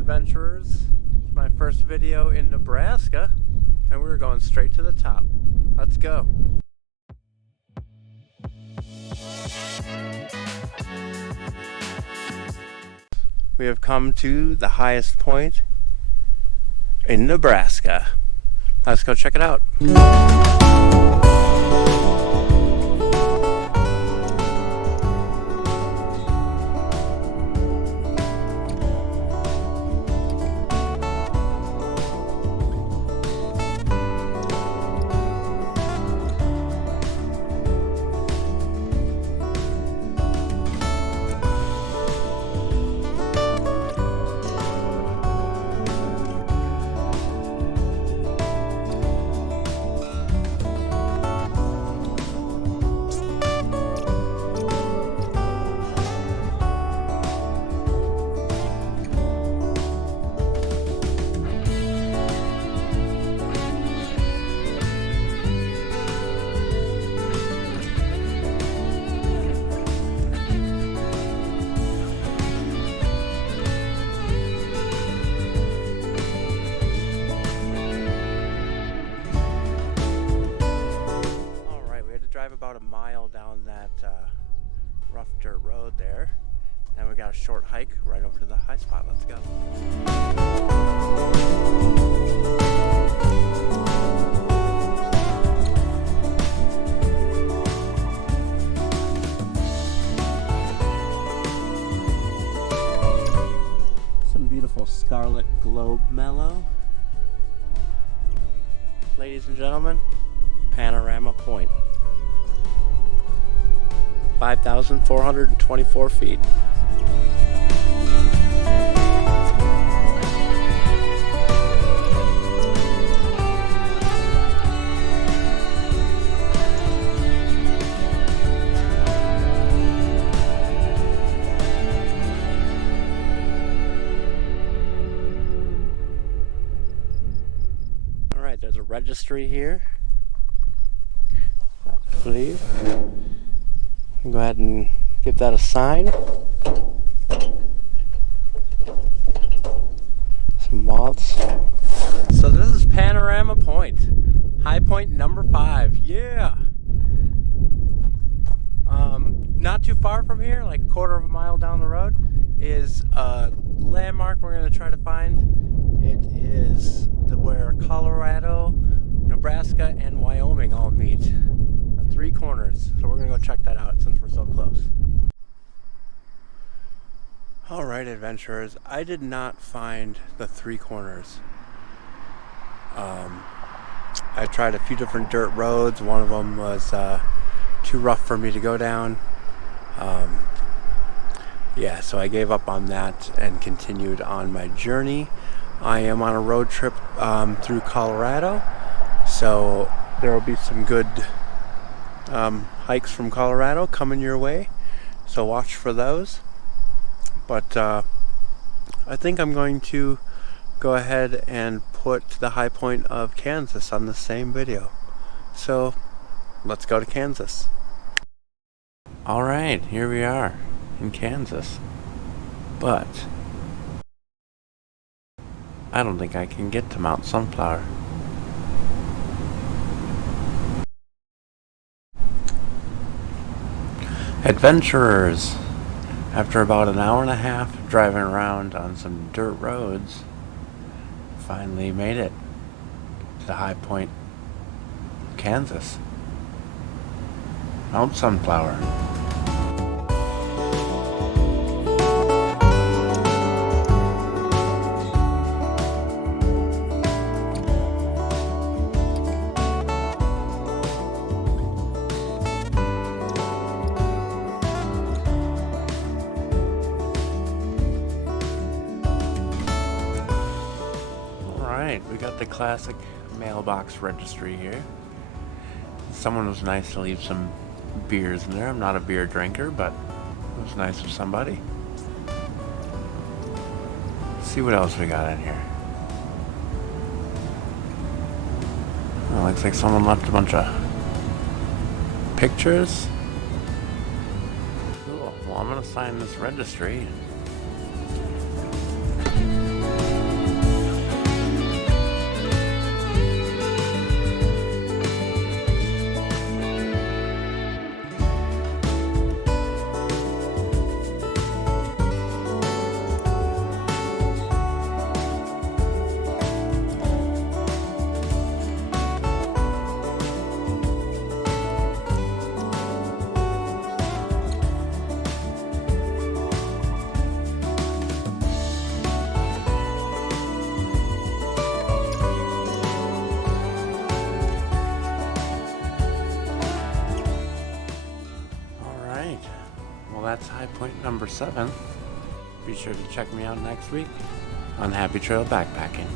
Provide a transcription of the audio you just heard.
adventurers. It's my first video in Nebraska, and we're going straight to the top. Let's go. We have come to the highest point in Nebraska. Let's go check it out. About a mile down that rough dirt road there, and we got a short hike right over to the high spot. Let's go. Some beautiful scarlet globe mellow. Ladies and gentlemen, Panorama Point. 5,424 feet. All right, there's a registry here, I believe. Go ahead and give that a sign. Some moths. So this is Panorama Point. High point number 5. Yeah. Not too far from here, like a quarter of a mile down the road, is a landmark we're going to try to find. It is where Colorado, Nebraska, and Wyoming all meet. 3 corners, so we're gonna go check that out since we're so close. Alright, adventurers, I did not find the 3 corners. I tried a few different dirt roads. One of them was too rough for me to go down. Yeah, so I gave up on that and continued on my journey. I am on a road trip through Colorado, so there will be some good hikes from Colorado coming your way, so watch for those. But I think I'm going to go ahead and put the high point of Kansas on the same video. So let's go to Kansas. Alright, here we are in Kansas, but I don't think I can get to Mount Sunflower. Adventurers, after about an hour and a half driving around on some dirt roads, finally made it to the high point, Kansas. Mount Sunflower. We got the classic mailbox registry here. Someone was nice to leave some beers in there. I'm not a beer drinker, but it was nice of somebody. Let's see what else we got in here. Oh, looks like someone left a bunch of pictures. Cool. Well, I'm gonna sign this registry. that's high point number 7. Be sure to check me out next week on Happy Trail Backpacking.